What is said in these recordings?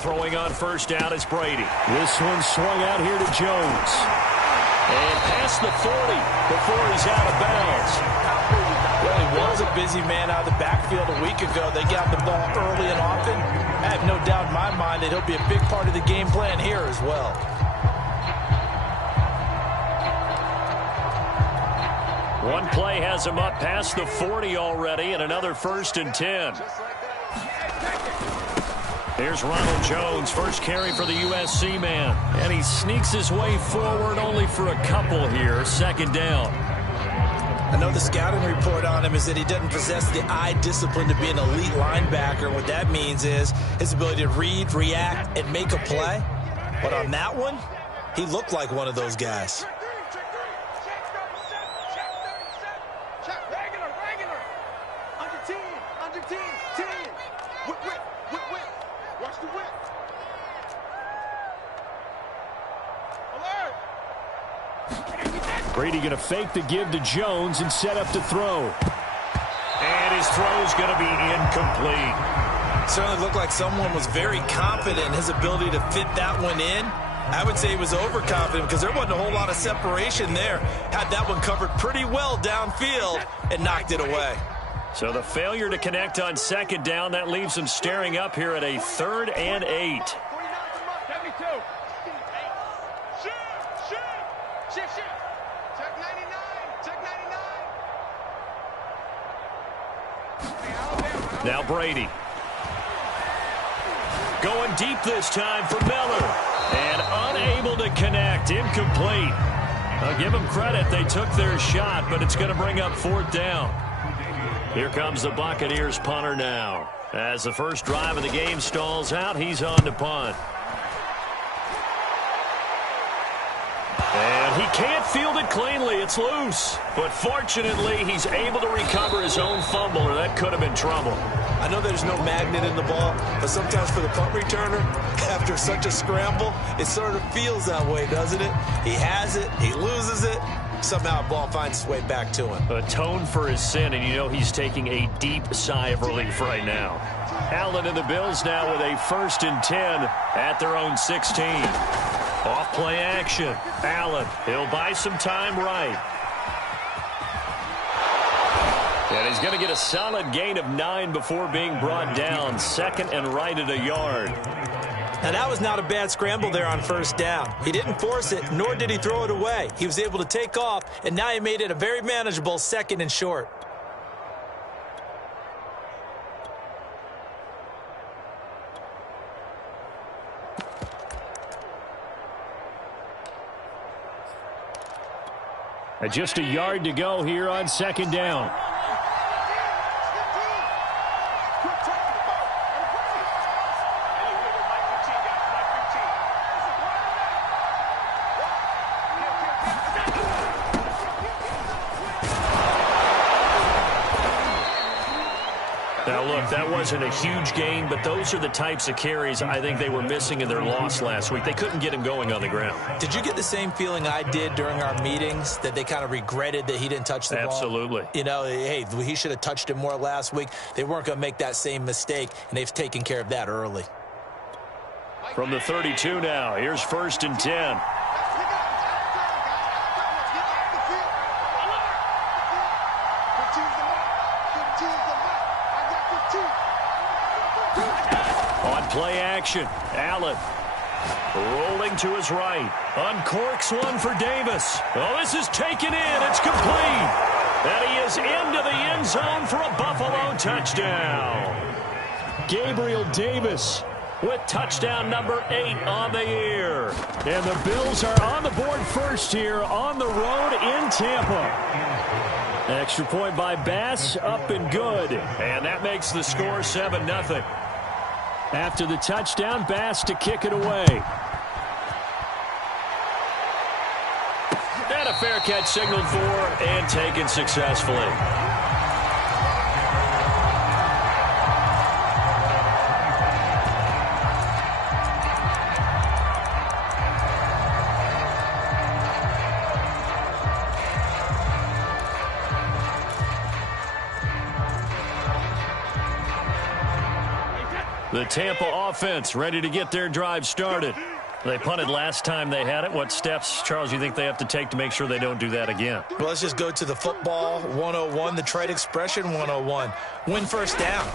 Throwing on first down is Brady. This one swung out here to Jones. And past the 40 before he's out of bounds. Well, he was a busy man out of the backfield a week ago. They got the ball early and often. I have no doubt in my mind that he'll be a big part of the game plan here as well. One play has him up past the 40 already, and another 1st and 10. Here's Ronald Jones, first carry for the USC man. And he sneaks his way forward only for a couple here, 2nd down. I know the scouting report on him is that he doesn't possess the eye discipline to be an elite linebacker. What that means is his ability to read, react, and make a play. But on that one, he looked like one of those guys. Brady going to fake the give to Jones and set up to throw. And his throw's going to be incomplete. Certainly looked like someone was very confident in his ability to fit that one in. I would say he was overconfident because there wasn't a whole lot of separation there. Had that one covered pretty well downfield and knocked it away. So the failure to connect on 2nd down, that leaves him staring up here at a 3rd and 8. Now Brady. Going deep this time for Miller. And unable to connect. Incomplete. I'll give them credit. They took their shot, but it's going to bring up 4th down. Here comes the Buccaneers punter now. As the first drive of the game stalls out, he's on to punt. And he can't field it cleanly. It's loose. But fortunately, he's able to recover his own fumble, or that could have been trouble. I know there's no magnet in the ball, but sometimes for the punt returner, after such a scramble, it sort of feels that way, doesn't it? He has it, he loses it, somehow the ball finds its way back to him. Atone for his sin, and you know he's taking a deep sigh of relief right now. Allen and the Bills now with a 1st and 10 at their own 16. Off play action. Allen, he'll buy some time right. And he's going to get a solid gain of 9 before being brought down. 2nd and right at a yard. Now, that was not a bad scramble there on 1st down. He didn't force it, nor did he throw it away. He was able to take off, and now he made it a very manageable 2nd and short. Just a yard to go here on 2nd down. Now, look, that wasn't a huge gain, but those are the types of carries I think they were missing in their loss last week. They couldn't get him going on the ground. Did you get the same feeling I did during our meetings, that they kind of regretted that he didn't touch the ball? Absolutely. You know, hey, he should have touched it more last week. They weren't going to make that same mistake, and they've taken care of that early. From the 32 now, here's 1st and 10. Play action. Allen rolling to his right. Uncorks one for Davis. Oh, this is taken in. It's complete. And he is into the end zone for a Buffalo touchdown. Gabriel Davis with touchdown number 8 on the year. And the Bills are on the board first here on the road in Tampa. Extra point by Bass, up and good. And that makes the score 7-0. After the touchdown, Bass to kick it away. And a fair catch signaled for and taken successfully. The Tampa offense ready to get their drive started. They punted last time they had it. What steps, Charles, you think they have to take to make sure they don't do that again? Well, let's just go to the football 101, the trade expression 101. Win first down.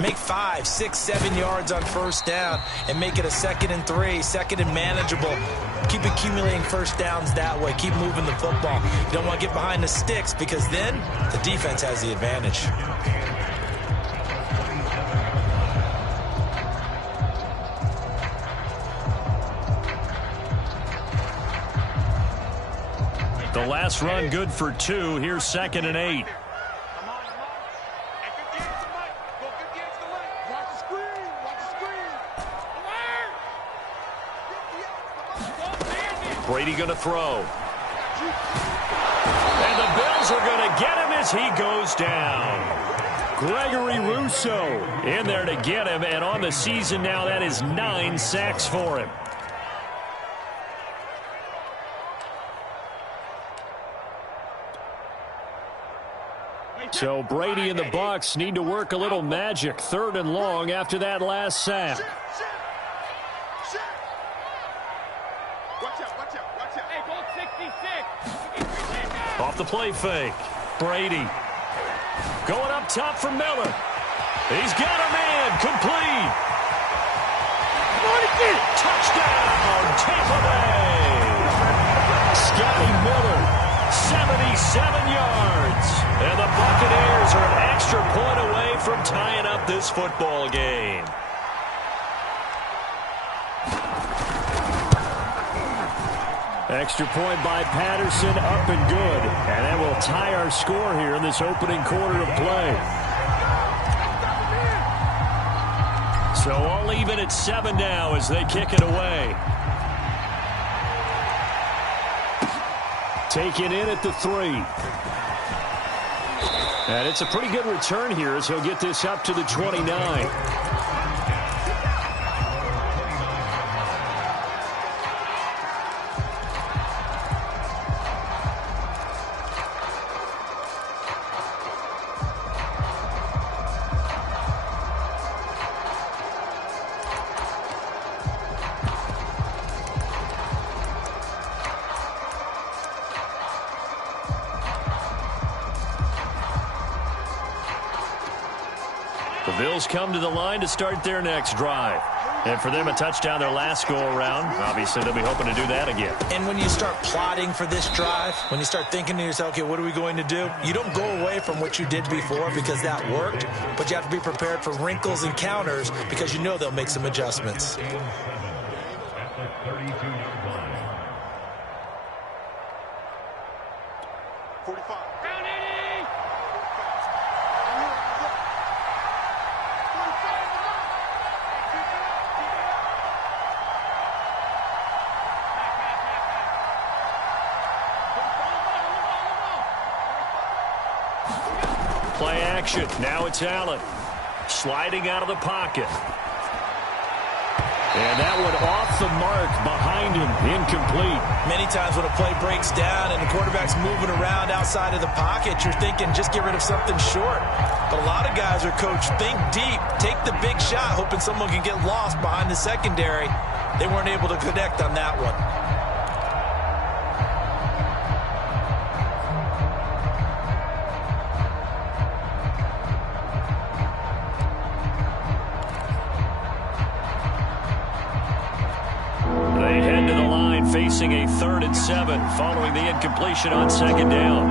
Make 5, 6, 7 yards on first down and make it a 2nd and 3, 2nd and manageable. Keep accumulating first downs that way. Keep moving the football. You don't want to get behind the sticks because then the defense has the advantage. The last run good for 2. Here's 2nd and 8. Brady going to throw. And the Bills are going to get him as he goes down. Gregory Rousseau in there to get him, and on the season now, that is 9 sacks for him. So Brady and the Bucs need to work a little magic. 3rd and long after that last sack. Off the play fake. Brady. Going up top for Miller. He's got a man. Complete. Touchdown, Tampa Bay. Scotty Miller, 77 yards. And the Buccaneers are an extra point away from tying up this football game. Extra point by Patterson, up and good. And that will tie our score here in this opening quarter of play. So all even at 7 now as they kick it away. Taken in at the 3. And it's a pretty good return here as he'll get this up to the 29. The Bills come to the line to start their next drive. And for them, a touchdown their last go-around. Obviously, they'll be hoping to do that again. And when you start plotting for this drive, when you start thinking to yourself, okay, what are we going to do? You don't go away from what you did before because that worked, but you have to be prepared for wrinkles and counters because you know they'll make some adjustments. Play action. Now it's Allen. Sliding out of the pocket. And that one off the mark behind him. Incomplete. Many times when a play breaks down and the quarterback's moving around outside of the pocket, you're thinking just get rid of something short. But a lot of guys are coached, think deep, take the big shot, hoping someone can get lost behind the secondary. They weren't able to connect on that one. Facing a 3rd and 7 following the incompletion on 2nd down.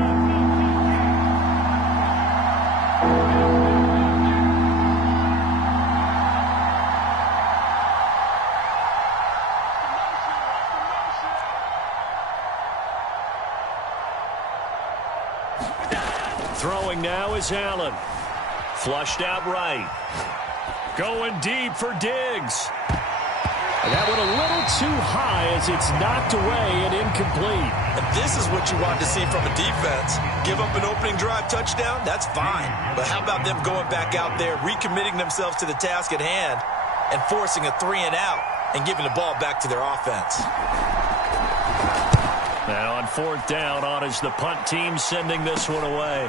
Throwing now is Allen. Flushed out right. Going deep for Diggs. And that one a little too high as it's knocked away and incomplete. And this is what you want to see from a defense. Give up an opening drive touchdown, that's fine. But how about them going back out there, recommitting themselves to the task at hand, and forcing a 3 and out and giving the ball back to their offense. And on 4th down, on is the punt team sending this one away.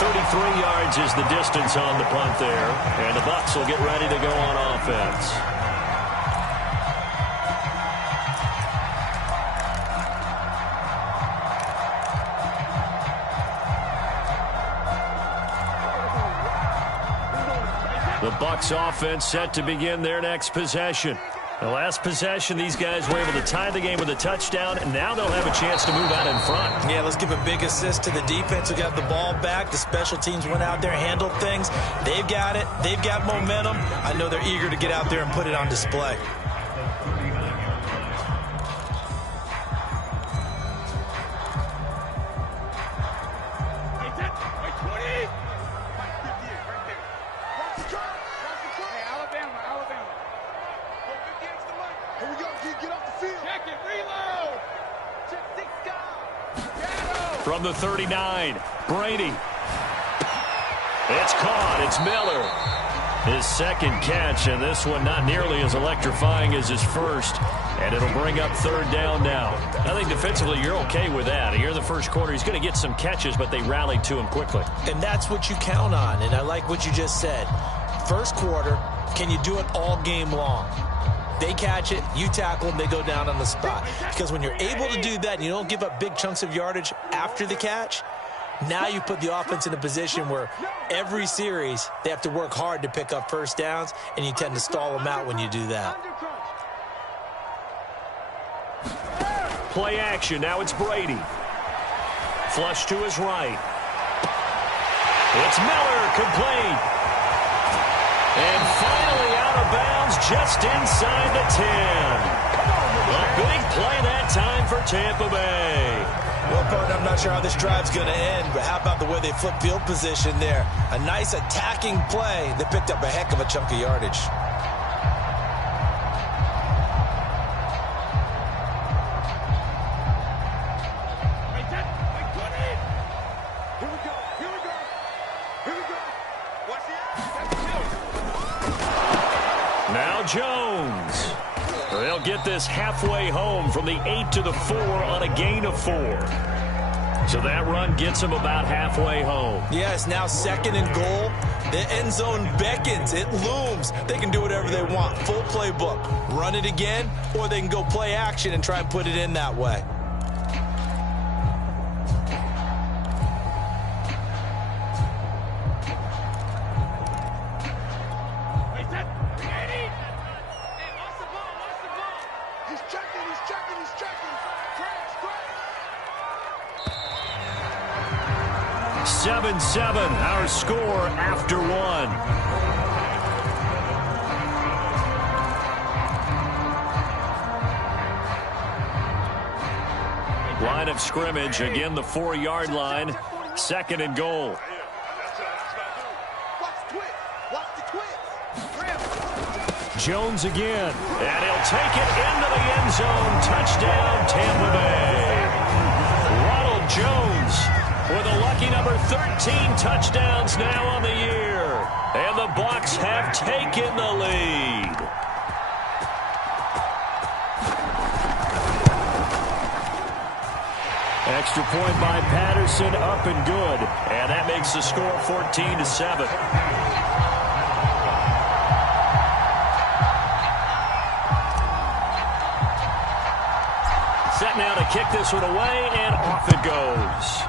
33 yards is the distance on the punt there. And the Bucs will get ready to go on offense. The Bucs offense set to begin their next possession. The last possession, these guys were able to tie the game with a touchdown, and now they'll have a chance to move out in front. Yeah, let's give a big assist to the defense who got the ball back. The special teams went out there, handled things. They've got it. They've got momentum. I know they're eager to get out there and put it on display. From the 39, Brady. It's caught. It's Miller. His second catch, and this one not nearly as electrifying as his first. And it'll bring up third down now. I think defensively you're okay with that. Here in the first quarter, he's going to get some catches, but they rallied to him quickly. And that's what you count on, and I like what you just said. First quarter, can you do it all game long? They catch it, you tackle them, they go down on the spot. Because when you're able to do that and you don't give up big chunks of yardage after the catch, now you put the offense in a position where every series they have to work hard to pick up first downs, and you tend to stall them out when you do that. Play action. Now it's Brady. Flush to his right. It's Miller, complete. And finally out of bounds just inside the 10. A big play that time for Tampa Bay. Well, partner, I'm not sure how this drive's going to end, but how about the way they flip field position there? A nice attacking play. They picked up a heck of a chunk of yardage. Now Jones. They'll get this halfway home from the 8 to the 4 on a gain of 4. So that run gets them about halfway home. Yeah, it's now second and goal. The end zone beckons. It looms. They can do whatever they want. Full playbook. Run it again, or they can go play action and try and put it in that way. Our score after one. Line of scrimmage, again the 4-yard line. Second and goal. Jones again, and he'll take it into the end zone. Touchdown, Tampa Bay. Ronald Jones with a lucky number 13 touchdowns now on the year. And the Bucs have taken the lead. Extra point by Patterson, up and good. And that makes the score 14-7. Set now to kick this one away, and off it goes.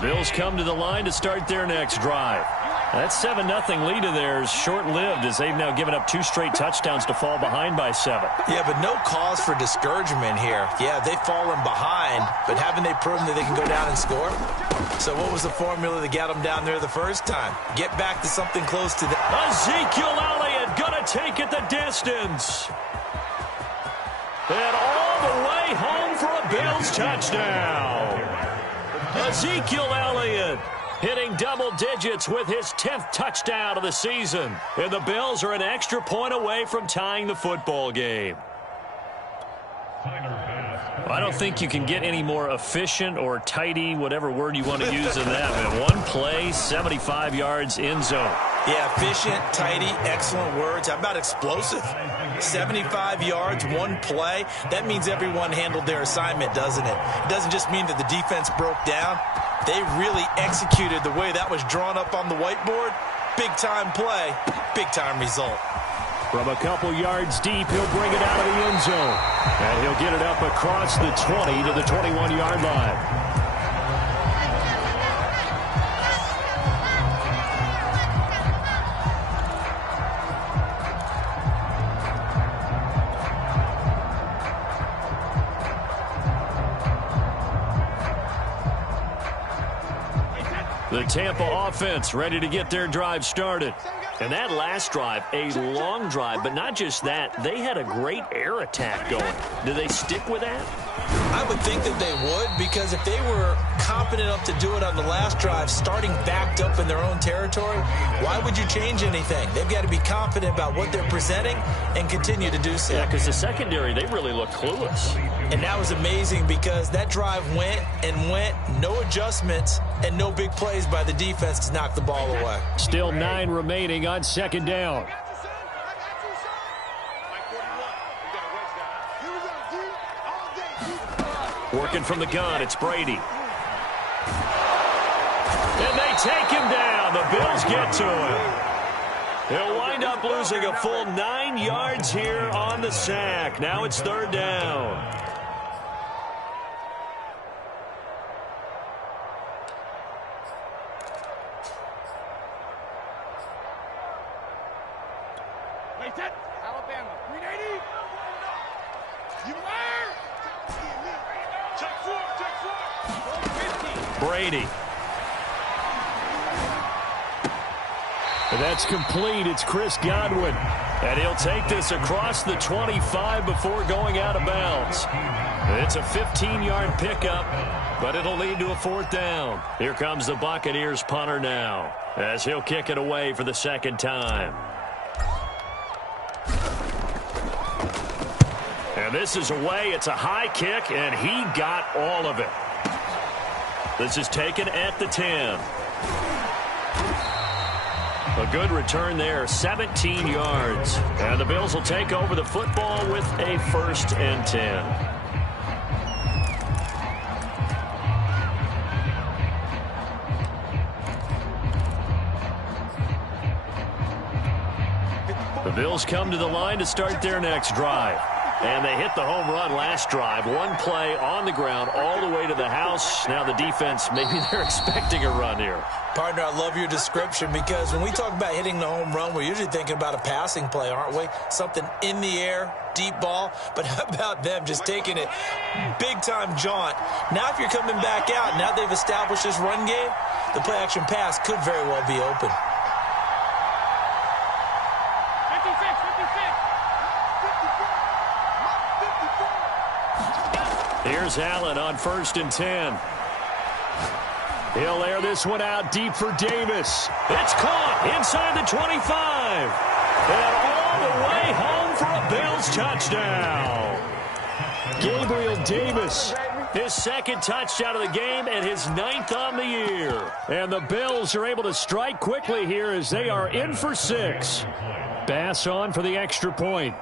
Bills come to the line to start their next drive. That 7-0 lead of theirs short-lived as they've now given up 2 straight touchdowns to fall behind by 7. Yeah, but no cause for discouragement here. Yeah, they've fallen behind, but haven't they proven that they can go down and score? So what was the formula that got them down there the first time? Get back to something close to that. Ezekiel Elliott gonna take it the distance. And all the way home for a Bills touchdown. Ezekiel Elliott hitting double digits with his 10th touchdown of the season. And the Bills are an extra point away from tying the football game. I don't think you can get any more efficient or tidy, whatever word you want to use in that. Man, one play, 75 yards, end zone. Yeah, efficient, tidy, excellent words. How about explosive? 75 yards, one play. That means everyone handled their assignment, doesn't it? It doesn't just mean that the defense broke down. They really executed the way that was drawn up on the whiteboard. Big-time play, big-time result. From a couple yards deep, he'll bring it out of the end zone. And he'll get it up across the 20 to the 21-yard line. The Tampa offense ready to get their drive started. And that last drive, a long drive, but not just that. They had a great air attack going. Do they stick with that? I would think that they would, because if they were competent enough to do it on the last drive, starting backed up in their own territory, why would you change anything? They've got to be confident about what they're presenting and continue to do so. Yeah, because the secondary, they really look clueless. And that was amazing because that drive went and went, no adjustments, and no big plays by the defense to knock the ball away. Still 9 remaining on second down. Working from the gun, it's Brady. And they take him down. The Bills get to him. He'll wind up losing a full 9 yards here on the sack. Now it's third down. Alabama, 380. You there? Check four. Brady. And that's complete. It's Chris Godwin. And he'll take this across the 25 before going out of bounds. It's a 15-yard pickup, but it'll lead to a fourth down. Here comes the Buccaneers punter now, as he'll kick it away for the second time. And this is away. It's a high kick, and he got all of it. This is taken at the 10. A good return there, 17 yards. And the Bills will take over the football with a 1st and 10. The Bills come to the line to start their next drive. And they hit the home run last drive. One play on the ground all the way to the house. Now the defense, maybe they're expecting a run here. Partner, I love your description, because when we talk about hitting the home run, we're usually thinking about a passing play, aren't we? Something in the air, deep ball. But how about them just taking it big-time jaunt? Now if you're coming back out, now they've established this run game, the play-action pass could very well be open. Here's Allen on 1st and 10. He'll air this one out deep for Davis. It's caught inside the 25. And all the way home for a Bills touchdown. Gabriel Davis, his 2nd touchdown of the game and his 9th on the year. And the Bills are able to strike quickly here as they are in for 6. Bass on for the extra point.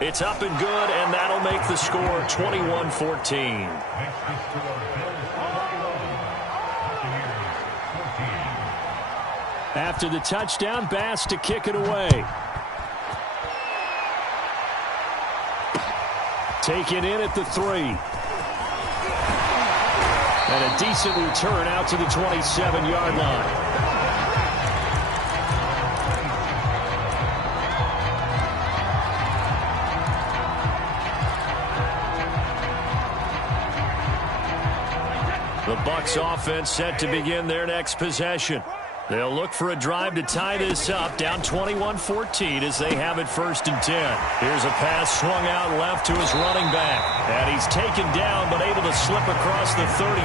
It's up and good, and that'll make the score 21-14. After the touchdown, Bass to kick it away. Taken in at the 3. And a decent return out to the 27-yard line. The Bucs offense set to begin their next possession. They'll look for a drive to tie this up, down 21-14 as they have it 1st and 10. Here's a pass swung out left to his running back. And he's taken down but able to slip across the 35.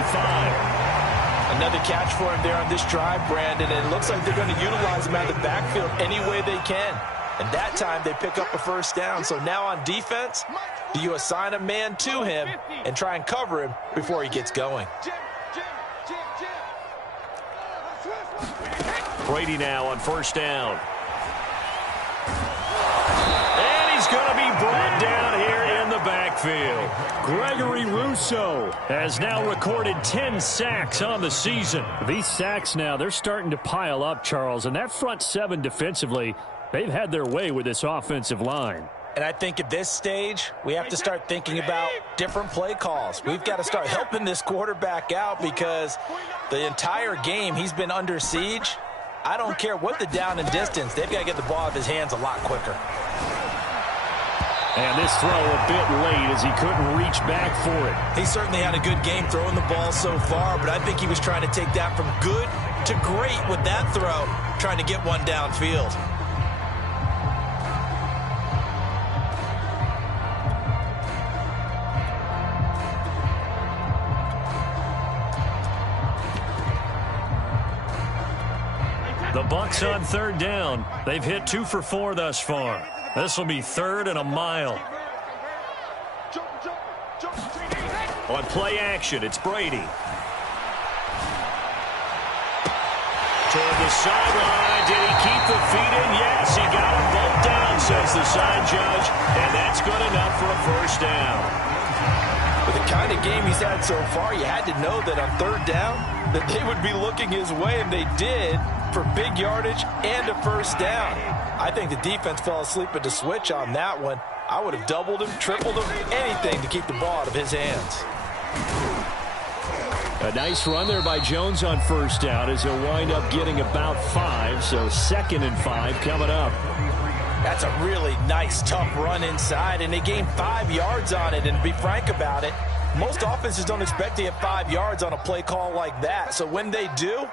Another catch for him there on this drive, Brandon, and it looks like they're going to utilize him out of the backfield any way they can. And that time they pick up a 1st down. So now on defense, do you assign a man to him and try and cover him before he gets going? Brady now on 1st down. And he's going to be brought down here in the backfield. Gregory Rousseau has now recorded 10 sacks on the season. These sacks now, they're starting to pile up, Charles. And that front 7 defensively, they've had their way with this offensive line. And I think at this stage, we have to start thinking about different play calls. We've got to start helping this quarterback out because the entire game he's been under siege. I don't care what the down and distance. They've got to get the ball out of his hands a lot quicker. And this throw a bit late as he couldn't reach back for it. He certainly had a good game throwing the ball so far, but I think he was trying to take that from good to great with that throw, trying to get one downfield. The Bucs on 3rd down. They've hit 2 for 4 thus far. This will be 3rd and a mile. On play action, it's Brady. Toward the sideline. Did he keep the feet in? Yes, he got them both down, says the sign judge. And that's good enough for a 1st down. With the kind of game he's had so far, you had to know that on 3rd down that they would be looking his way, and they did, for big yardage and a 1st down. I think the defense fell asleep at the switch on that one. I would have doubled him, tripled him, anything to keep the ball out of his hands. A nice run there by Jones on 1st down as he'll wind up getting about 5, so 2nd and 5 coming up. That's a really nice, tough run inside, and they gained 5 yards on it. And to be frank about it, most offenses don't expect to get 5 yards on a play call like that. So when they do,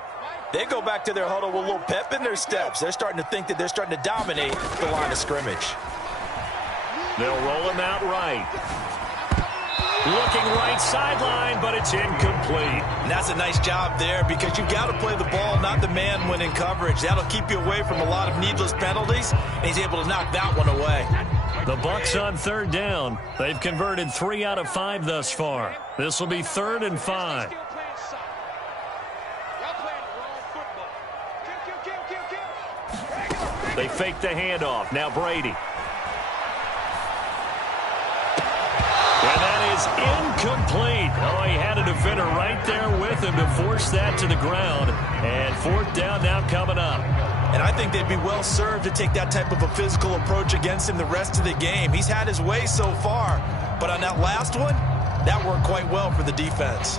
they go back to their huddle with a little pep in their steps. They're starting to think that they're starting to dominate the line of scrimmage. They'll roll him out right. Looking right sideline, but it's incomplete. And that's a nice job there because you've got to play the ball, not the man when in coverage. That'll keep you away from a lot of needless penalties, and he's able to knock that one away. The Bucs on 3rd down. They've converted 3 out of 5 thus far. This will be 3rd and 5. They fake the handoff. Now Brady. And that is incomplete. Oh, he had a defender right there with him to force that to the ground. And 4th down now coming up. And I think they'd be well served to take that type of a physical approach against him the rest of the game. He's had his way so far. But on that last one, that worked quite well for the defense.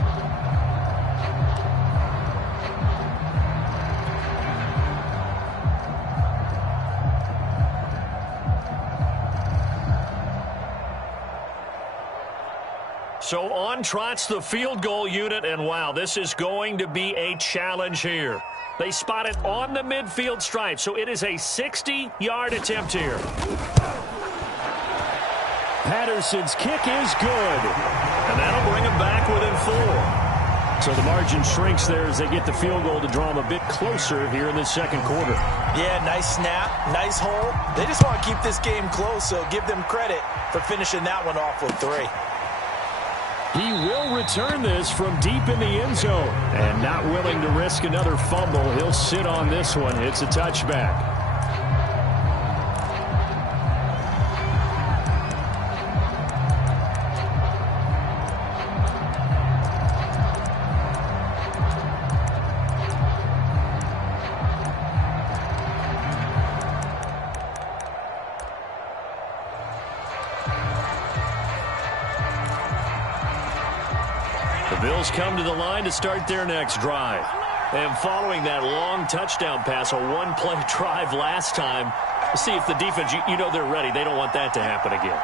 So on trots the field goal unit, and wow, this is going to be a challenge here. They spot it on the midfield stripe, so it is a 60-yard attempt here. Patterson's kick is good, and that'll bring them back within 4. So the margin shrinks there as they get the field goal to draw them a bit closer here in the 2nd quarter. Yeah, nice snap, nice hole. They just want to keep this game close, so give them credit for finishing that one off with 3. He will return this from deep in the end zone. And not willing to risk another fumble, he'll sit on this one. It's a touchback. Bills come to the line to start their next drive. And following that long touchdown pass, a one-play drive last time, see if the defense, you know they're ready. They don't want that to happen again.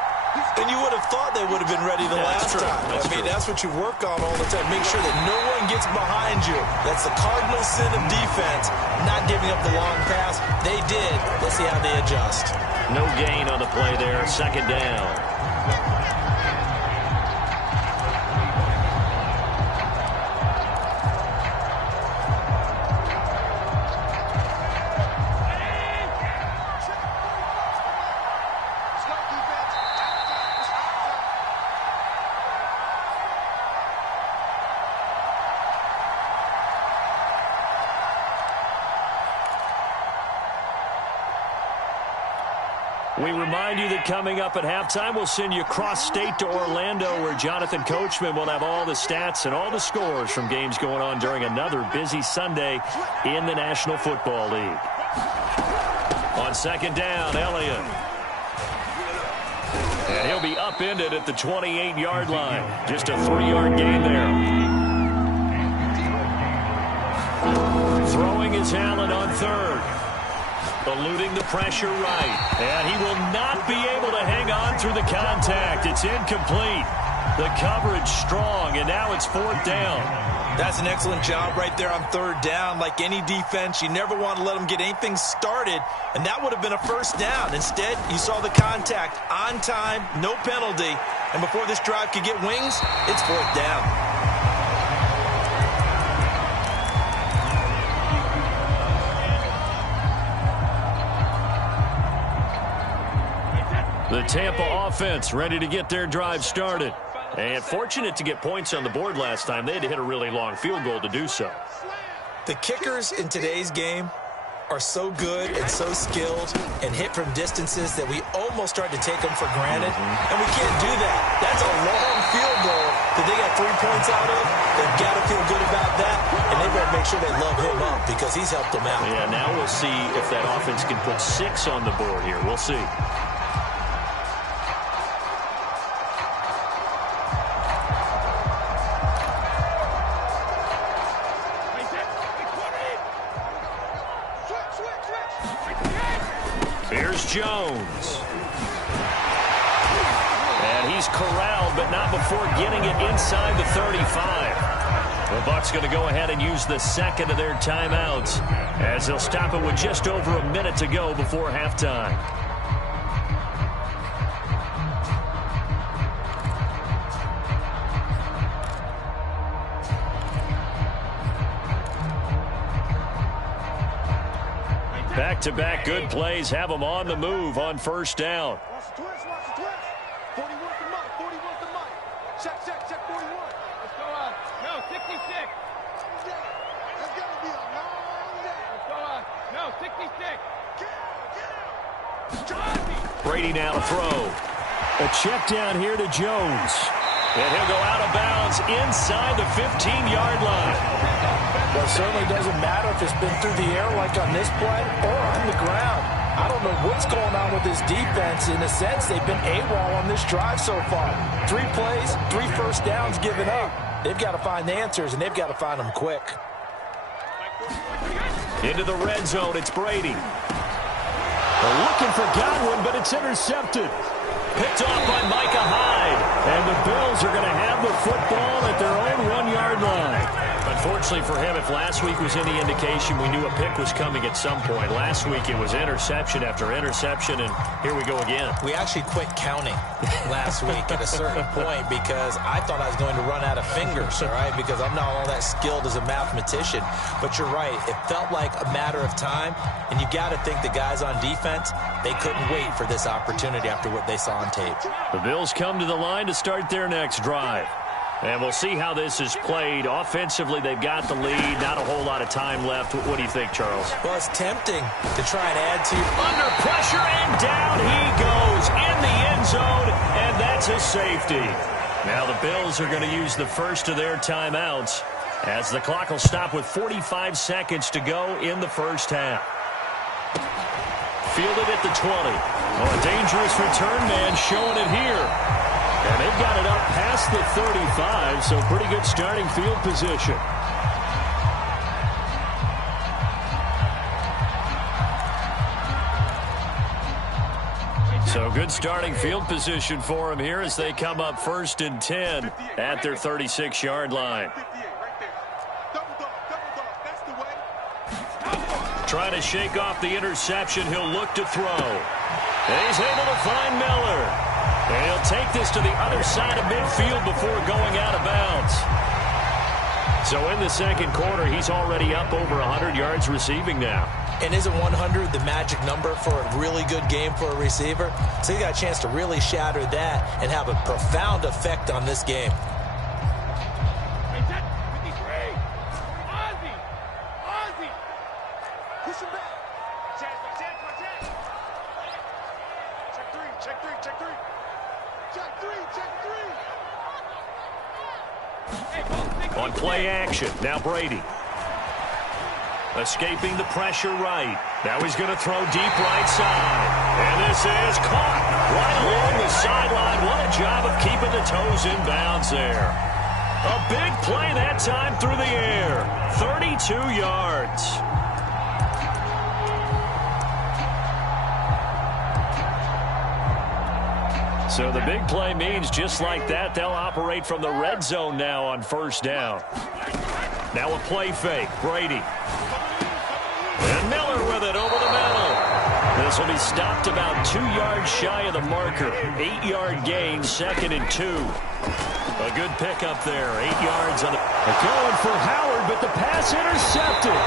And you would have thought they would have been ready the last time. That's what you work on all the time. Make sure that no one gets behind you. That's the cardinal sin of defense, not giving up the long pass. They did. Let's see how they adjust. No gain on the play there. Second down. We remind you that coming up at halftime, we'll send you cross-state to Orlando, where Jonathan Coachman will have all the stats and all the scores from games going on during another busy Sunday in the National Football League. On second down, Elliott. And he'll be upended at the 28-yard line. Just a 3-yard gain there. Throwing is Allen on third. Eluding the pressure right. And he will not be able to hang on through the contact. It's incomplete. The coverage strong, and now it's fourth down. That's an excellent job right there on third down. Like any defense, you never want to let them get anything started, and that would have been a first down. Instead, you saw the contact on time, no penalty, and before this drive could get wings, it's fourth down. The Tampa offense ready to get their drive started. And fortunate to get points on the board last time. They had to hit a really long field goal to do so. The kickers in today's game are so good and so skilled and hit from distances that we almost start to take them for granted. And we can't do that. That's a long field goal that they got 3 points out of. They've got to feel good about that. And they've got to make sure they love him up because he's helped them out. Yeah, now we'll see if that offense can put 6 on the board here. We'll see. Jones. And he's corralled, but not before getting it inside the 35. The Bucs going to go ahead and use the second of their timeouts as they'll stop it with just over a minute to go before halftime. Back-to-back good plays have them on the move on first down. Watch the twist, watch the twist. 40 worth the money, 40 worth the money. Check 41. Let's go on. No, 66. That's going to be a long day. Let's go on. No, 66. Get out. Brady now to throw. A check down here to Jones. And he'll go out of bounds inside the 15-yard line. Well, it certainly doesn't matter if it's been through the air like on this play or on the ground. I don't know what's going on with this defense. In a sense, they've been AWOL on this drive so far. 3 plays, 3 first downs given up. They've got to find the answers, and they've got to find them quick. Into the red zone, it's Brady. They're looking for Godwin, but it's intercepted. Picked off by Micah Hyde. And the Bills are going to have the football at their own 1-yard line. Unfortunately for him, if last week was any indication, we knew a pick was coming at some point. Last week it was interception after interception, and here we go again. We actually quit counting last week at a certain point because I thought I was going to run out of fingers, all right, because I'm not all that skilled as a mathematician. But you're right. It felt like a matter of time, and you got to think the guys on defense, they couldn't wait for this opportunity after what they saw on tape. The Bills come to the line to start their next drive. And we'll see how this is played. Offensively, they've got the lead. Not a whole lot of time left. What do you think, Charles? Well, it's tempting to try and add to. Under pressure, and down he goes in the end zone, and that's a safety. Now the Bills are going to use the first of their timeouts as the clock will stop with 45 seconds to go in the first half. Fielded at the 20. Oh, a dangerous return man showing it here. And they've got it up past the 35, so pretty good starting field position. So good starting field position for him here as they come up 1st and 10 at their 36-yard line. Trying to shake off the interception. He'll look to throw. And he's able to find Miller. And he'll take this to the other side of midfield before going out of bounds. So in the second quarter, he's already up over 100 yards receiving now. And isn't 100 the magic number for a really good game for a receiver? So he got a chance to really shatter that and have a profound effect on this game. On play action, now Brady. Escaping the pressure right. Now he's going to throw deep right side. And this is caught right along the sideline. What a job of keeping the toes in bounds there. A big play that time through the air. 32 yards. So the big play means just like that, they'll operate from the red zone now on 1st down. Now a play fake. Brady. And Miller with it over the middle. This will be stopped about 2 yards shy of the marker. 8-yard gain, 2nd and 2. A good pickup there. 8 yards on the... Going for Howard, but the pass intercepted.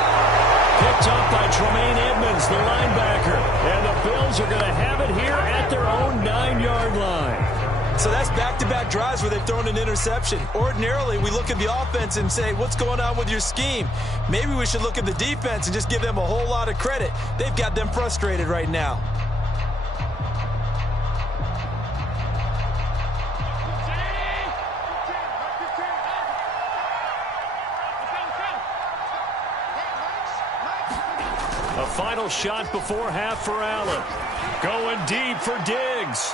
Picked up by Tremaine Edmonds, the linebacker. And the Bills are going to have it here at their own 9-yard line. So that's back-to-back drives where they've thrown an interception. Ordinarily, we look at the offense and say, what's going on with your scheme? Maybe we should look at the defense and just give them a whole lot of credit. They've got them frustrated right now. A final shot before half for Allen. Going deep for Diggs.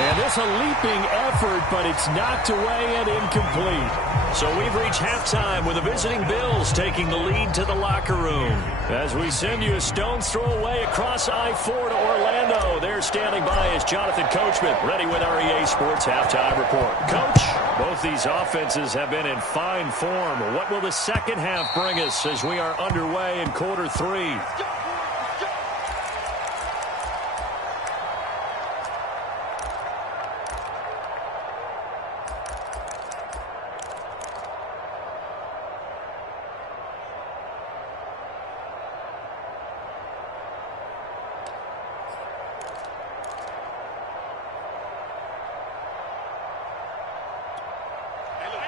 And this a leaping effort, but it's knocked away and incomplete. So we've reached halftime with the visiting Bills taking the lead to the locker room. As we send you a stone's throw away across I-4 to Orlando. There standing by is Jonathan Coachman, ready with our EA Sports Halftime Report. Coach, both these offenses have been in fine form. What will the second half bring us as we are underway in quarter 3?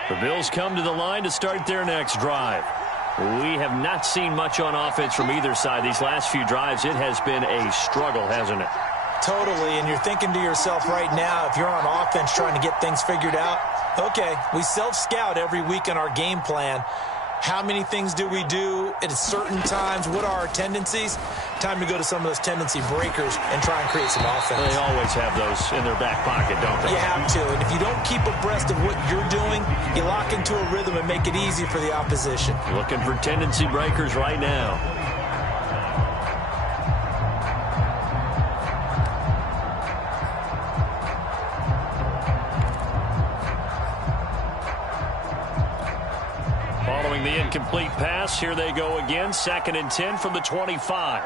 The Bills come to the line to start their next drive. We have not seen much on offense from either side. These last few drives, it has been a struggle, hasn't it? Totally, and you're thinking to yourself right now, if you're on offense trying to get things figured out, okay, we self-scout every week in our game plan. How many things do we do at certain times? What are our tendencies? Time to go to some of those tendency breakers and try and create some offense. They always have those in their back pocket, don't they? You have to, and if you don't keep abreast of what you're doing, you lock into a rhythm and make it easy for the opposition. Looking for tendency breakers right now. Following the incomplete pass, here they go again. 2nd and 10 from the 25.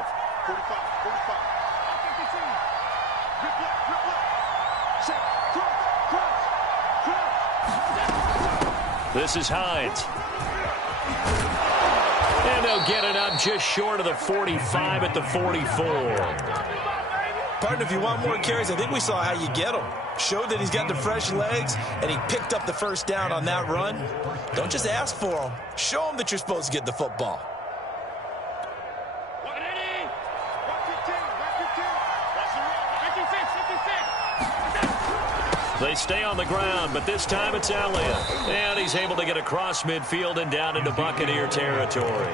This is Hines. And they'll get it up just short of the 45 at the 44. Partner, if you want more carries, I think we saw how you get them. Showed that he's got the fresh legs, and he picked up the first down on that run. Don't just ask for them. Show them that you're supposed to get the football. They stay on the ground, but this time it's Elliott. And he's able to get across midfield and down into Buccaneer territory.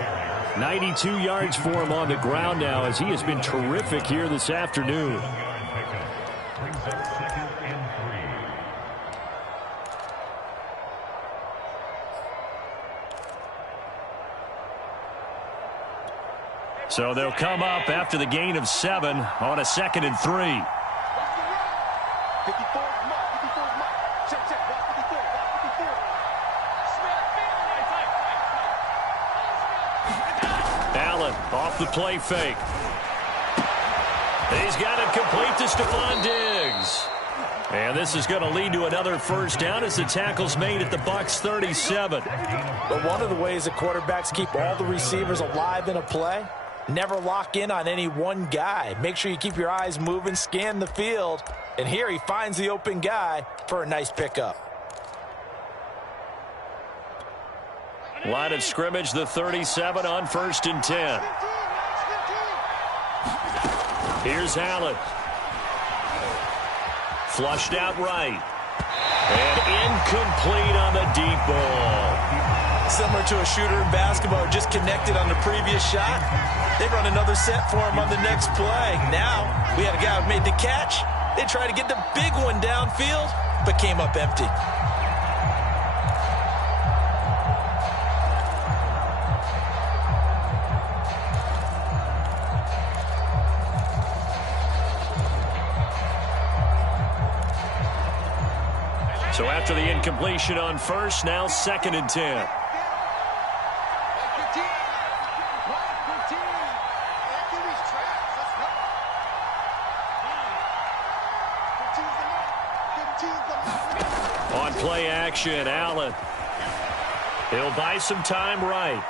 92 yards for him on the ground now as he has been terrific here this afternoon. So they'll come up after the gain of 7 on a 2nd and 3. 54 mark, 54 mark. Check, check, block 54, block 54. Allen off the play fake. He's got it complete to Stephon Diggs. And this is going to lead to another first down as the tackle's made at the Bucs 37. But one of the ways that quarterbacks keep all the receivers alive in a play, never lock in on any one guy. Make sure you keep your eyes moving, scan the field. And here he finds the open guy for a nice pickup. Line of scrimmage, the 37 on 1st and 10. Here's Allen. Flushed out right. And incomplete on the deep ball. Similar to a shooter in basketball, just connected on the previous shot. They run another set for him on the next play. Now, we had a guy who made the catch. They tried to get the big one downfield, but came up empty. So after the incompletion on 1st, now 2nd and 10. On play action, Allen. He'll buy some time right.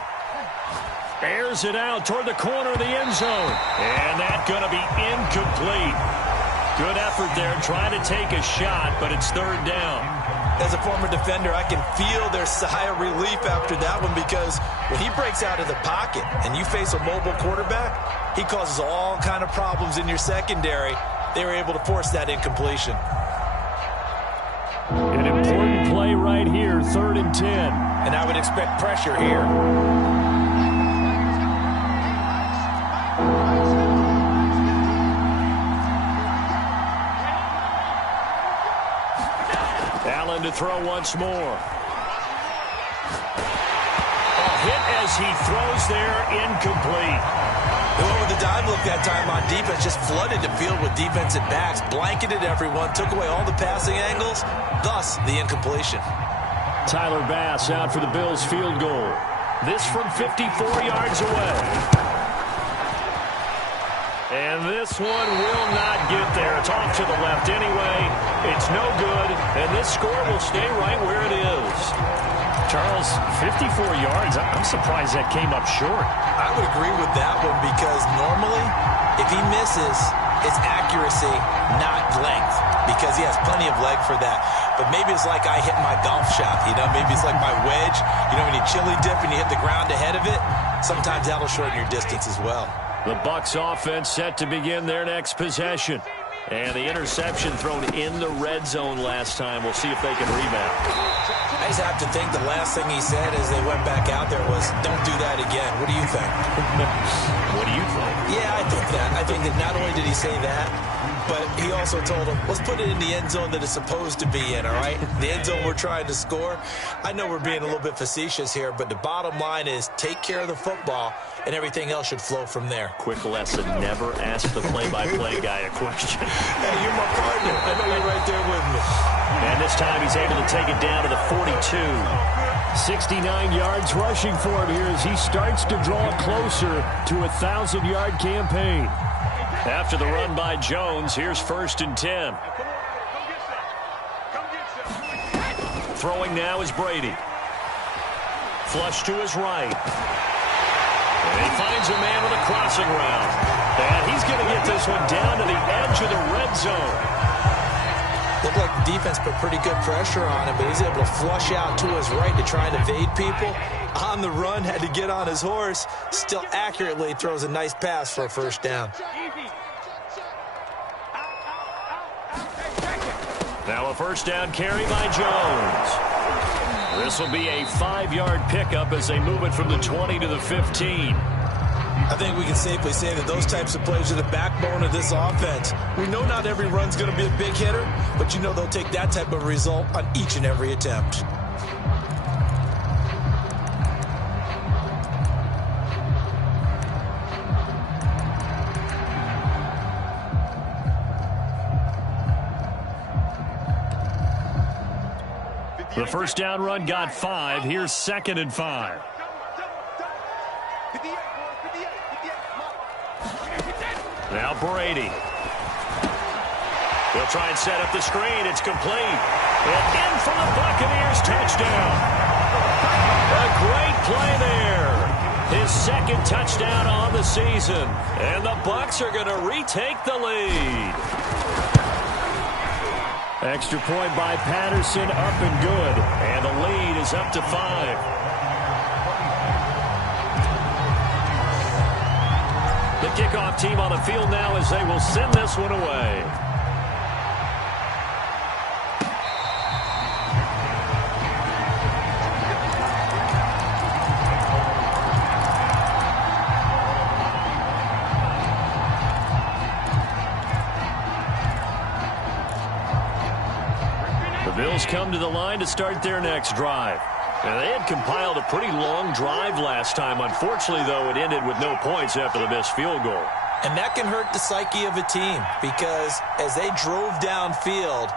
Airs it out toward the corner of the end zone. And that's going to be incomplete. Good effort there, trying to take a shot, but it's 3rd down. As a former defender, I can feel their sigh of relief after that one, because when he breaks out of the pocket and you face a mobile quarterback, he causes all kind of problems in your secondary. They were able to force that incompletion. An important play right here, 3rd and 10. And I would expect pressure here. Allen to throw once more. A hit as he throws there, incomplete. They went with the dive look that time on defense, just flooded the field with defensive backs, blanketed everyone, took away all the passing angles, thus the incompletion. Tyler Bass out for the Bills field goal. This from 54 yards away. And this one will not get there. It's off to the left anyway. It's no good, and this score will stay right where it is. Charles, 54 yards. I'm surprised that came up short. I would agree with that one, because normally, if he misses, it's accuracy, not length, because he has plenty of leg for that. But maybe it's like I hit my golf shot, you know? Maybe it's like my wedge. You know, when you chili dip and you hit the ground ahead of it, sometimes that'll shorten your distance as well. The Bucs offense set to begin their next possession. And the interception thrown in the red zone last time. We'll see if they can rebound. I just have to think the last thing he said as they went back out there was, don't do that again. What do you think? What do you think? Yeah, I think that. I think that not only did he say that, but he also told him, let's put it in the end zone that it's supposed to be in, all right? The end zone we're trying to score. I know we're being a little bit facetious here, but the bottom line is take care of the football, and everything else should flow from there. Quick lesson, never ask the play-by-play guy a question. Hey, you're my partner. I know you're right there with me. And this time he's able to take it down to the 42. 69 yards rushing for him here as he starts to draw closer to a 1,000-yard campaign. After the run by Jones, here's 1st and 10. Throwing now is Brady. Flush to his right. And he finds a man with a crossing route. And he's going to get this one down to the edge of the red zone. Looked like the defense put pretty good pressure on him, but he's able to flush out to his right to try and evade people. On the run, had to get on his horse. Still accurately throws a nice pass for a 1st down. Now a 1st down carry by Jones. This will be a 5-yard pickup as they move it from the 20 to the 15. I think we can safely say that those types of plays are the backbone of this offense. We know not every run's going to be a big hitter, but you know they'll take that type of result on each and every attempt. The first down run got 5. Here's 2nd and 5. Now Brady. He'll try and set up the screen. It's complete. And in for the Buccaneers touchdown. A great play there. His 2nd touchdown on the season. And the Bucs are going to retake the lead. Extra point by Patterson, up and good. And the lead is up to 5. The kickoff team on the field now as they will send this one away. The Bills come to the line to start their next drive. And they had compiled a pretty long drive last time. Unfortunately, though, it ended with no points after the missed field goal. And that can hurt the psyche of a team because as they drove downfield,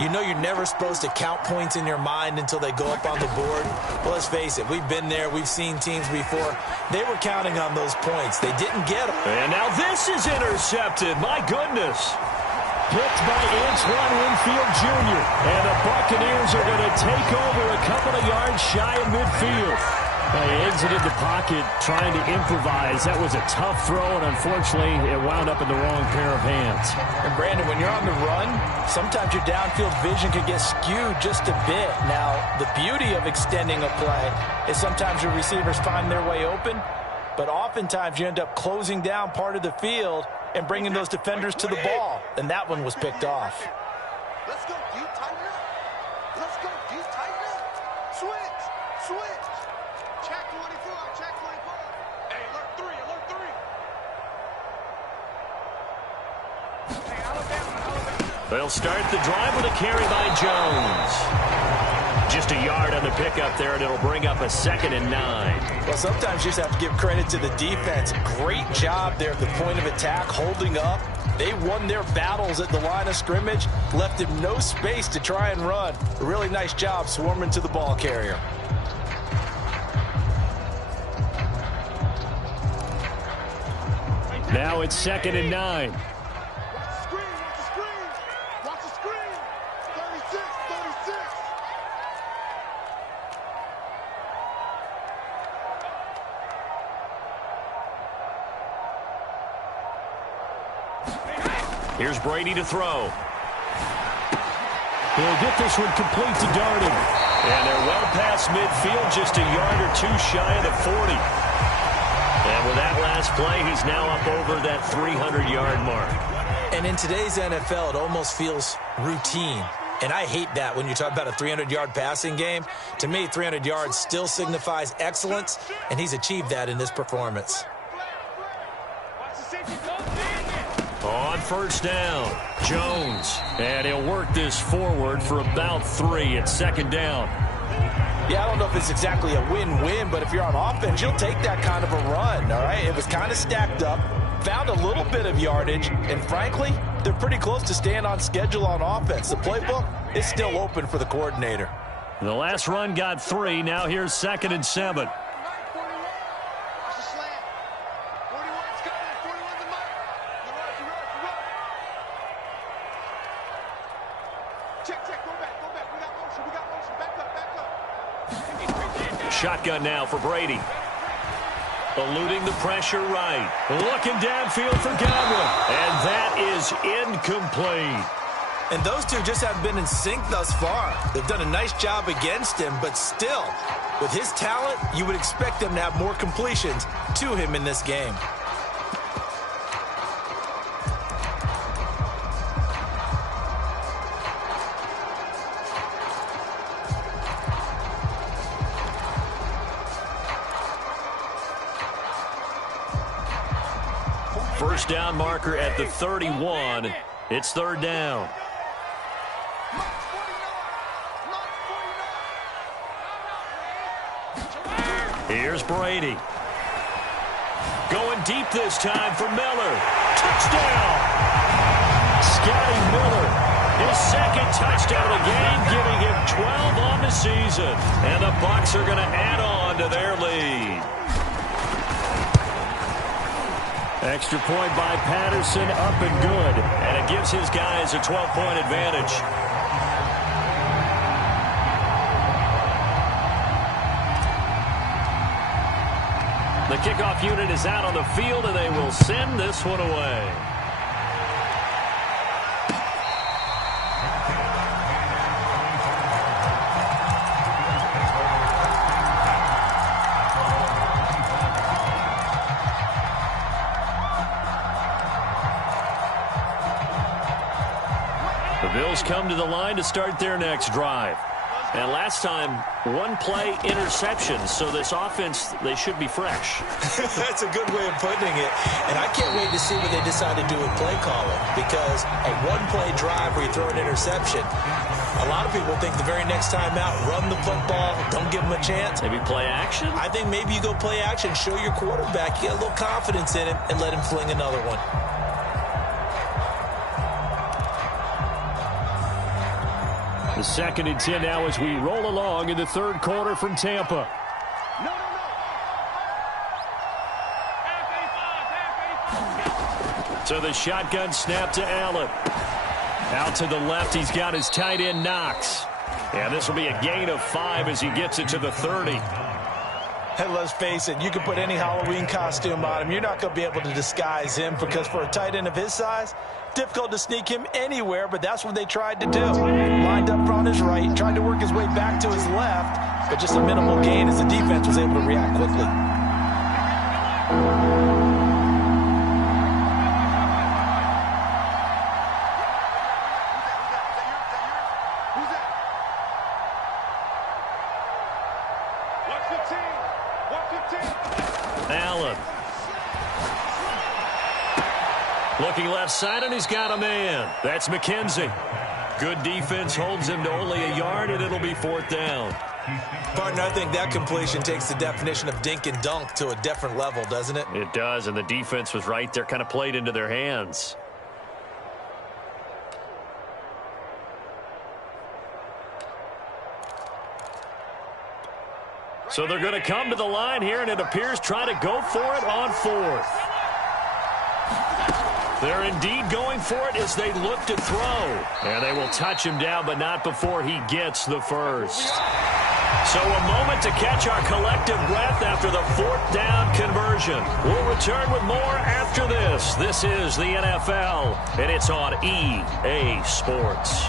you know you're never supposed to count points in your mind until they go up on the board. Well, let's face it, we've been there. We've seen teams before. They were counting on those points. They didn't get them. And now this is intercepted. My goodness. Picked by Antoine Winfield Jr. And the Buccaneers are going to take over a couple of yards shy of midfield. They exited the pocket trying to improvise. That was a tough throw, and unfortunately, it wound up in the wrong pair of hands. And, Brandon, when you're on the run, sometimes your downfield vision can get skewed just a bit. Now, the beauty of extending a play is sometimes your receivers find their way open, but oftentimes you end up closing down part of the field and bringing those defenders to the ball. And that one was picked off. Let's go deep, tighten up. Let's go deep, tighten up. Switch, switch. Check 24, check 24. Hey, alert 3, alert 3. Hey, Alabama. They'll start the drive with a carry by Jones. Just a yard on the pickup there, and it'll bring up a 2nd and 9. Well, sometimes you just have to give credit to the defense. Great job there at the point of attack, holding up. They won their battles at the line of scrimmage, left him no space to try and run. A really nice job swarming to the ball carrier. Now it's 2nd and 9. Watch the screen, watch the screen. Watch the screen. 36, 36. Here's Brady to throw. He'll get this one complete to Darden. And they're well past midfield, just a yard or two shy of the 40. And with that last play, he's now up over that 300-yard mark. And in today's NFL, it almost feels routine. And I hate that when you talk about a 300-yard passing game. To me, 300 yards still signifies excellence, and he's achieved that in this performance. On first down, Jones. And he'll work this forward for about 3 at 2nd down. Yeah, I don't know if it's exactly a win-win, but if you're on offense, you'll take that kind of a run, all right? It was kind of stacked up, found a little bit of yardage, and frankly, they're pretty close to staying on schedule on offense. The playbook is still open for the coordinator. The last run got 3. Now here's 2nd and 7. Shotgun now for Brady. Eluding the pressure right. Looking downfield for Godwin. And that is incomplete. And those two just haven't been in sync thus far. They've done a nice job against him, but still, with his talent, you would expect them to have more completions to him in this game. First down marker at the 31. It's 3rd down. Here's Brady. Going deep this time for Miller. Touchdown! Scotty Miller His second touchdown of the game, giving him 12 on the season. And the Bucs are going to add on to their lead. Extra point by Patterson, up and good. And it gives his guys a 12-point advantage. The kickoff unit is out on the field, and they will send this one away. The Bills come to the line to start their next drive. And last time, one-play interception, so this offense, they should be fresh. That's a good way of putting it. And I can't wait to see what they decide to do with play calling, because a one-play drive where you throw an interception, a lot of people think the very next time out, run the football, don't give them a chance. Maybe play action? I think maybe you go play action, show your quarterback, you get a little confidence in him, and let him fling another one. The 2nd and 10 now as we roll along in the third quarter from Tampa. So the shotgun snap to Allen. Out to the left, he's got his tight end Knox. And this will be a gain of 5 as he gets it to the 30. And let's face it, you can put any Halloween costume on him. You're not going to be able to disguise him, because for a tight end of his size, difficult to sneak him anywhere, but that's what they tried to do. Lined up on his right, tried to work his way back to his left, but just a minimal gain as the defense was able to react quickly. Allen. Looking left side, and he's got a man. That's McKenzie. Good defense holds him to only a yard, and it'll be 4th down. Partner, I think that completion takes the definition of dink and dunk to a different level, doesn't it? It does, and the defense was right there, kind of played into their hands. So they're going to come to the line here, and it appears try to go for it on 4th. They're indeed going for it as they look to throw. And they will touch him down, but not before he gets the first. So a moment to catch our collective breath after the 4th down conversion. We'll return with more after this. This is the NFL, and it's on EA Sports.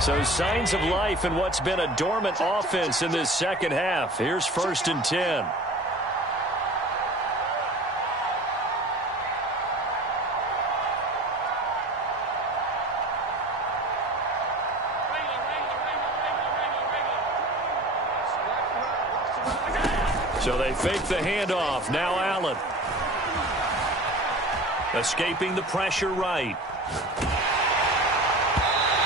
So signs of life in what's been a dormant offense in this second half. Here's 1st and 10. So they fake the handoff. Now Allen. Escaping the pressure right.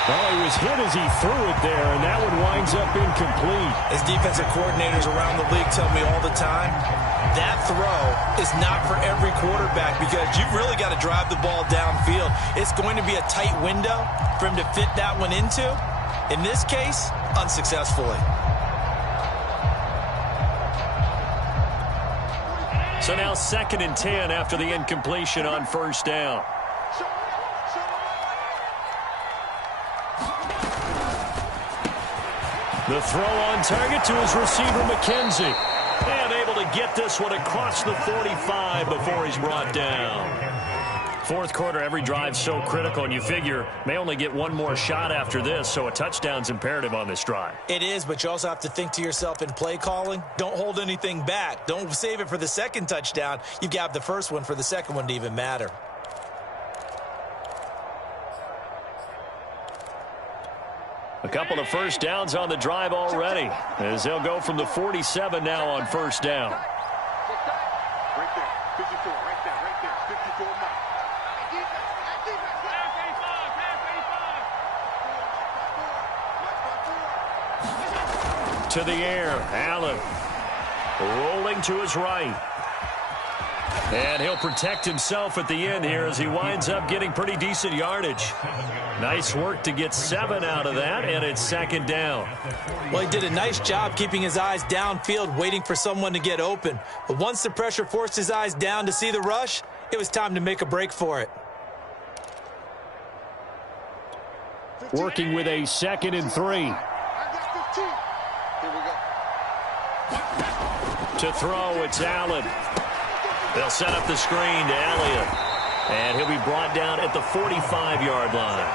Well, he was hit as he threw it there, and that one winds up incomplete. As defensive coordinators around the league tell me all the time, that throw is not for every quarterback, because you've really got to drive the ball downfield. It's going to be a tight window for him to fit that one into. In this case, unsuccessfully. So now 2nd and 10 after the incompletion on 1st down. The throw on target to his receiver, McKenzie. And able to get this one across the 45 before he's brought down. 4th quarter, every drive's so critical, and you figure may only get one more shot after this, so a touchdown's imperative on this drive. It is, but you also have to think to yourself in play calling, don't hold anything back. Don't save it for the 2nd touchdown. You've got the 1st one for the 2nd one to even matter. A couple of 1st downs on the drive already, as they'll go from the 47 now on 1st down. Right there, 54, right there, 54 mark. To the air, Allen. rolling to his right. And he'll protect himself at the end here as he winds up getting pretty decent yardage. Nice work to get 7 out of that, and it's 2nd down. Well, he did a nice job keeping his eyes downfield, waiting for someone to get open. But once the pressure forced his eyes down to see the rush, it was time to make a break for it. Working with a 2nd and 3. To throw, it's Allen. They'll set up the screen to Elliott. And he'll be brought down at the 45-yard line.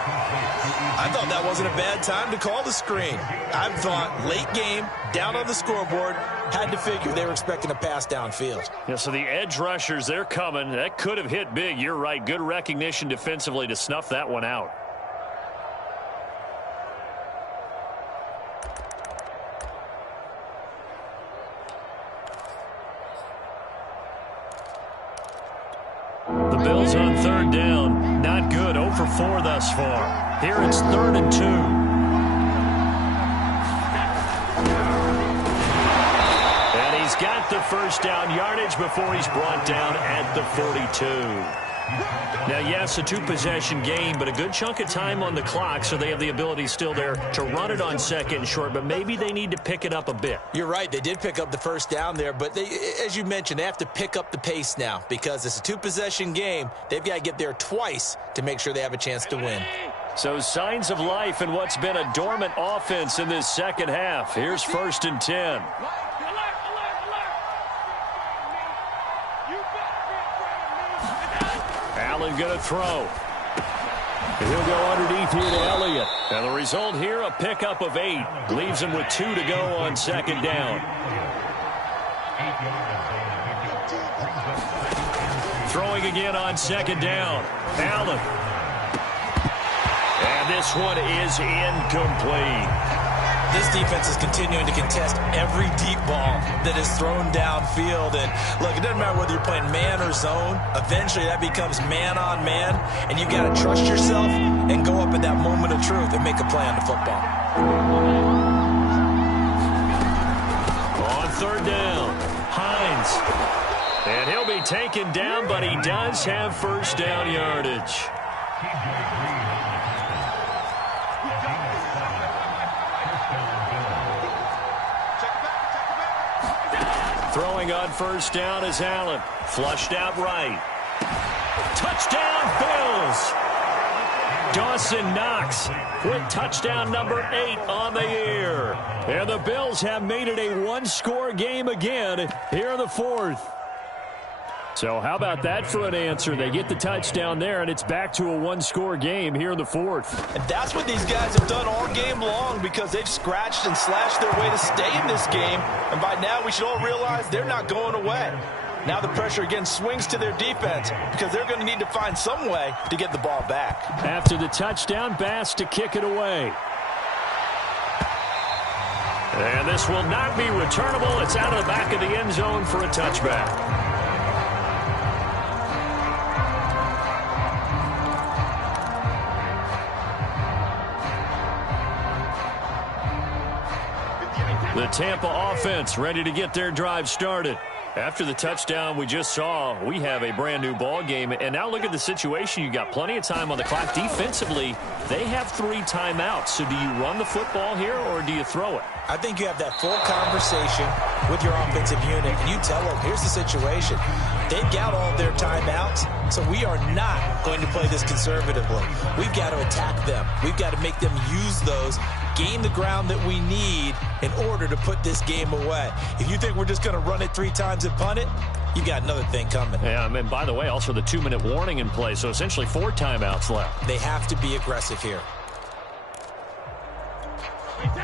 I thought that wasn't a bad time to call the screen. I thought late game, down on the scoreboard, had to figure they were expecting a pass downfield. Yeah, so the edge rushers, they're coming. That could have hit big. You're right. Good recognition defensively to snuff that one out. Bills on 3rd down. Not good. 0 for 4 thus far. Here it's 3rd and 2. And he's got the first down yardage before he's brought down at the 42. Now, yes, a 2-possession game, but a good chunk of time on the clock, so they have the ability still there to run it on 2nd and short, but maybe they need to pick it up a bit. You're right. They did pick up the first down there, but they, as you mentioned, they have to pick up the pace now because it's a 2-possession game. They've got to get there twice to make sure they have a chance to win. So signs of life in what's been a dormant offense in this second half. Here's 1st and 10. Allen going to throw. He'll go underneath here to Elliott. And the result here, a pickup of 8. Leaves him with 2 to go on 2nd down. Throwing again on 2nd down. Allen. And this one is incomplete. This defense is continuing to contest every deep ball that is thrown downfield. And, look, it doesn't matter whether you're playing man or zone. Eventually, that becomes man-on-man, and you've got to trust yourself and go up at that moment of truth and make a play on the football. On 3rd down, Hines. And he'll be taken down, but he does have first down yardage. Throwing on first down is Allen. Flushed out right. Touchdown, Bills! Dawson Knox with touchdown number 8 on the year. And the Bills have made it a one-score game again here in the 4th. So how about that for an answer? They get the touchdown there, and it's back to a one-score game here in the 4th. And that's what these guys have done all game long because they've scratched and slashed their way to stay in this game. And by now, we should all realize they're not going away. Now the pressure again swings to their defense because they're going to need to find some way to get the ball back. After the touchdown, Bass to kick it away. And this will not be returnable. It's out of the back of the end zone for a touchback. The Tampa offense ready to get their drive started. After the touchdown we just saw, we have a brand new ball game. And now look at the situation. You got plenty of time on the clock. Defensively, they have 3 timeouts. So do you run the football here or do you throw it? I think you have that full conversation with your offensive unit, and you tell them, here's the situation. They've got all their timeouts, so we are not going to play this conservatively. We've got to attack them. We've got to make them use those, gain the ground that we need in order to put this game away. If you think we're just going to run it 3 times and punt it, you got another thing coming. Yeah, and by the way, also the 2-minute warning in play, so essentially 4 timeouts left. They have to be aggressive here.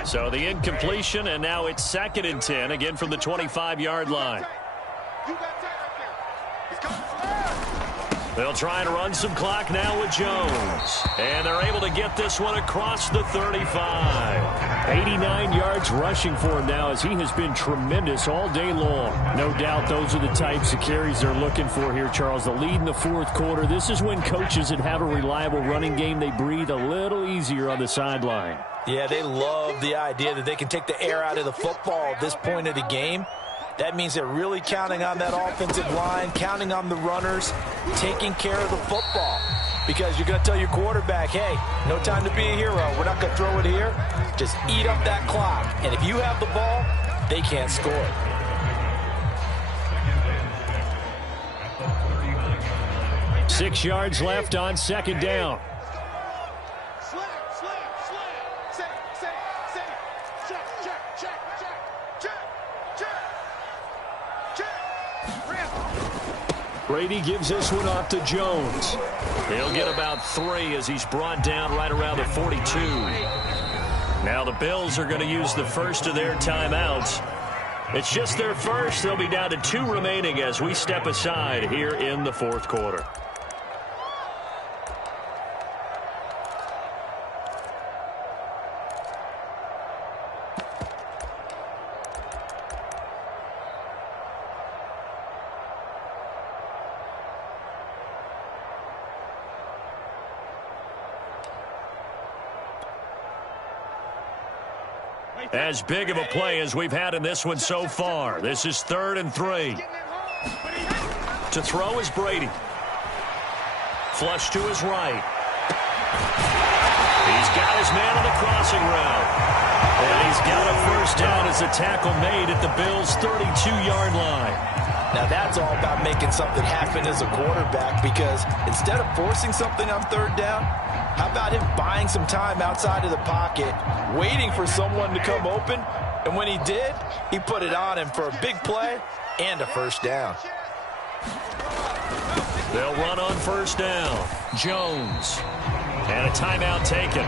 So the incompletion, and now it's 2nd and 10, again from the 25-yard line. They'll try and run some clock now with Jones. And they're able to get this one across the 35. 89 yards rushing for him now as he has been tremendous all day long. No doubt those are the types of carries they're looking for here, Charles. The lead in the 4th quarter. This is when coaches that have a reliable running game, they breathe a little easier on the sideline. Yeah, they love the idea that they can take the air out of the football at this point of the game. That means they're really counting on that offensive line, counting on the runners, taking care of the football. Because you're going to tell your quarterback, hey, no time to be a hero. We're not going to throw it here. Just eat up that clock. And if you have the ball, they can't score. Six yards left on second down. Brady gives this one off to Jones. He'll get about 3 as he's brought down right around the 42. Now the Bills are going to use the first of their timeouts. It's just their first. They'll be down to 2 remaining as we step aside here in the fourth quarter. As big of a play as we've had in this one so far. This is 3rd and 3. To throw is Brady. Flush to his right. He's got his man on the crossing route. And he's got a first down as a tackle made at the Bills' 32-yard line. Now that's all about making something happen as a quarterback, because instead of forcing something on 3rd down, how about him buying some time outside of the pocket, waiting for someone to come open, and when he did, he put it on him for a big play and a first down. They'll run on first down. Jones. And a timeout taken.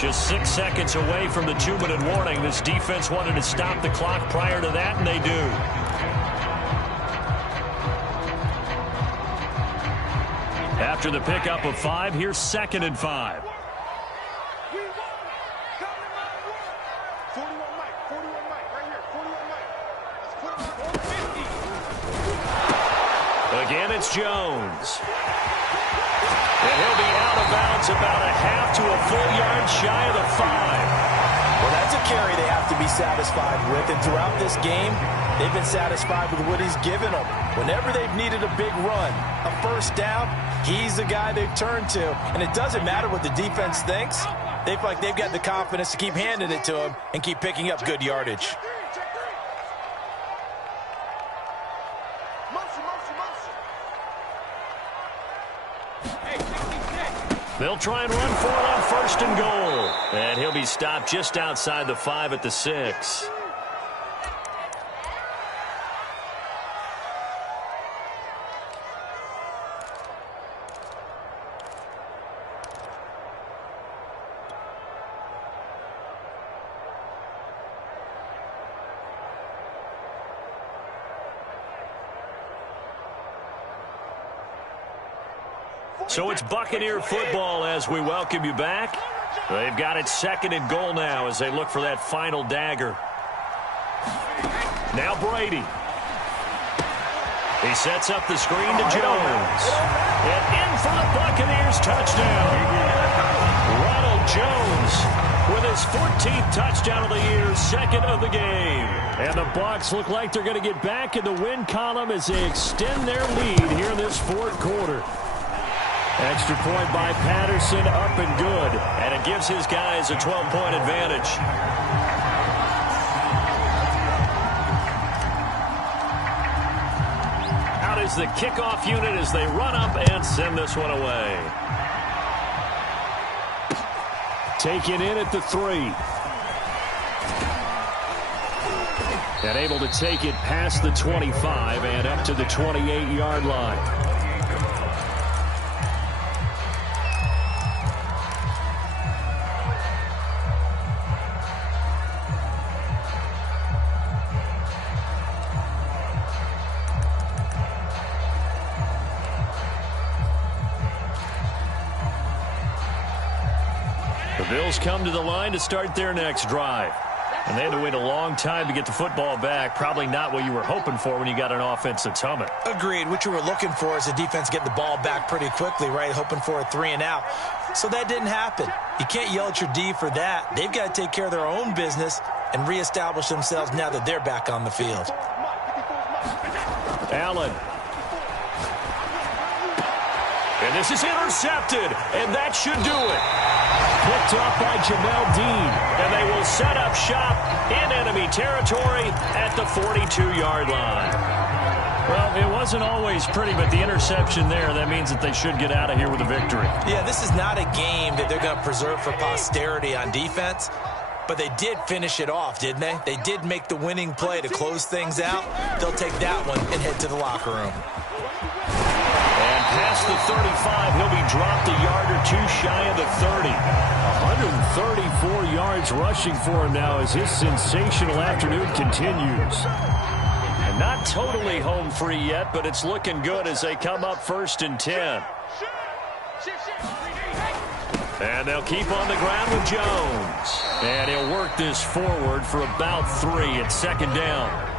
Just 6 seconds away from the 2-minute warning. This defense wanted to stop the clock prior to that, and they do. After the pickup of 5, here's 2nd and 5. 41 Mike, right here, 41 Mike. Let's put him on 50. Again, it's Jones. And he'll be out of bounds about a half to a full yard shy of the 5. Well, that's a carry they have to be satisfied with, and throughout this game, they've been satisfied with what he's given them. Whenever they've needed a big run, a first down, he's the guy they've turned to. And it doesn't matter what the defense thinks. They feel like they've got the confidence to keep handing it to him and keep picking up good yardage. They'll try and run for it on 1st and goal. And he'll be stopped just outside the 5 at the 6. So it's Buccaneer football as we welcome you back. They've got it 2nd and goal now as they look for that final dagger. Now Brady. He sets up the screen to Jones. And in for the Buccaneers touchdown. Ronald Jones with his 14th touchdown of the year, 2nd of the game. And the Bucs look like they're going to get back in the win column as they extend their lead here in this fourth quarter. Extra point by Patterson, up and good. And it gives his guys a 12-point advantage. Out is the kickoff unit as they run up and send this one away. Taken in at the 3. And able to take it past the 25 and up to the 28-yard line. Bills come to the line to start their next drive. And they had to wait a long time to get the football back. Probably not what you were hoping for when you got an offense that's humming. Agreed. What you were looking for is the defense getting the ball back pretty quickly, right? Hoping for a 3 and out. So that didn't happen. You can't yell at your D for that. They've got to take care of their own business and reestablish themselves now that they're back on the field. Allen. And this is intercepted, and that should do it. Picked up by Jamel Dean, and they will set up shop in enemy territory at the 42-yard line. Well, it wasn't always pretty, but the interception there, that means that they should get out of here with a victory. Yeah, this is not a game that they're going to preserve for posterity on defense, but they did finish it off, didn't they? They did make the winning play to close things out. They'll take that one and head to the locker room. And past the 35, he'll be dropped a yard or two shy of the 30. 134 yards rushing for him now as his sensational afternoon continues. And not totally home free yet, but it's looking good as they come up 1st and 10. And they'll keep on the ground with Jones. And he'll work this forward for about 3 at 2nd down.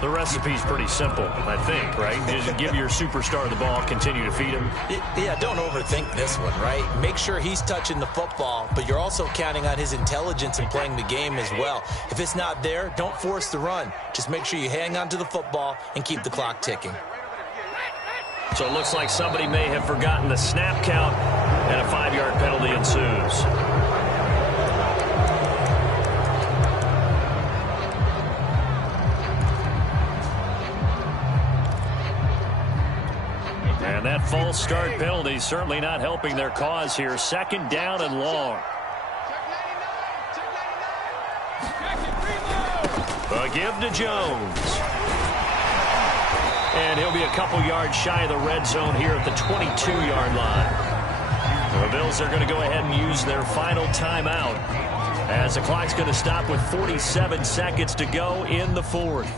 The recipe's pretty simple, I think, right? Just give your superstar the ball, continue to feed him. Yeah, don't overthink this one, right? Make sure he's touching the football, but you're also counting on his intelligence in playing the game as well. If it's not there, don't force the run. Just make sure you hang on to the football and keep the clock ticking. So it looks like somebody may have forgotten the snap count, and a 5-yard penalty ensues. And that false start penalty certainly not helping their cause here. 2nd down and long. A give to Jones. And he'll be a couple yards shy of the red zone here at the 22-yard line. The Bills are going to go ahead and use their final timeout as the clock's going to stop with 47 seconds to go in the 4th.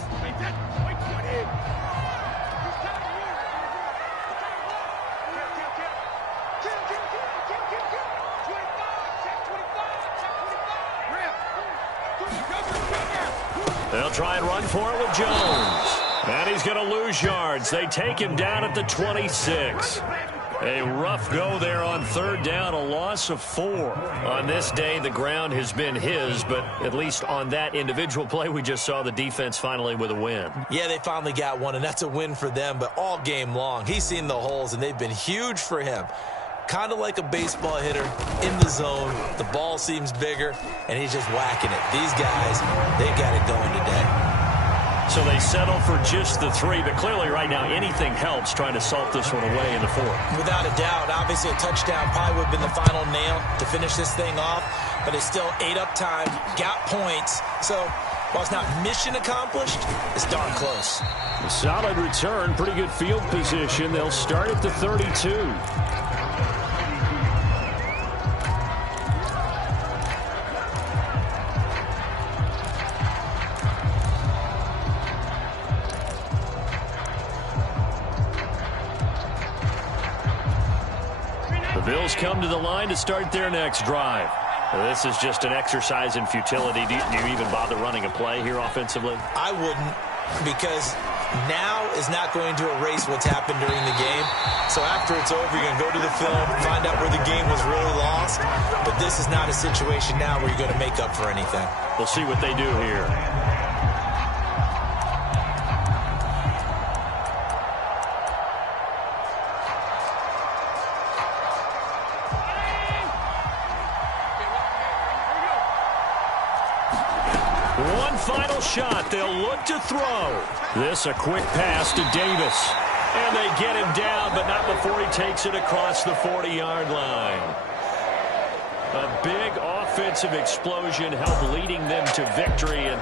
They'll try and run for it with Jones. And he's going to lose yards. They take him down at the 26. A rough go there on 3rd down, a loss of 4. On this day, the ground has been his, but at least on that individual play, we just saw the defense finally with a win. Yeah, they finally got one, and that's a win for them, but all game long, he's seen the holes, and they've been huge for him. Kind of like a baseball hitter in the zone. The ball seems bigger, and he's just whacking it. These guys, they got it going today. So they settle for just the 3, but clearly right now anything helps trying to salt this one away in the 4th. Without a doubt, obviously a touchdown probably would have been the final nail to finish this thing off, but it's still ate up time, got points. So while it's not mission accomplished, it's darn close. A solid return, pretty good field position. They'll start at the 32. The Bills come to the line to start their next drive. This is just an exercise in futility. Do you even bother running a play here offensively? I wouldn't, because now is not going to erase what's happened during the game. So after it's over, you're going to go to the film, find out where the game was really lost. But this is not a situation now where you're going to make up for anything. We'll see what they do here. One final shot. They'll look to throw. This a quick pass to Davis. And they get him down, but not before he takes it across the 40-yard line. A big offensive explosion helped leading them to victory. And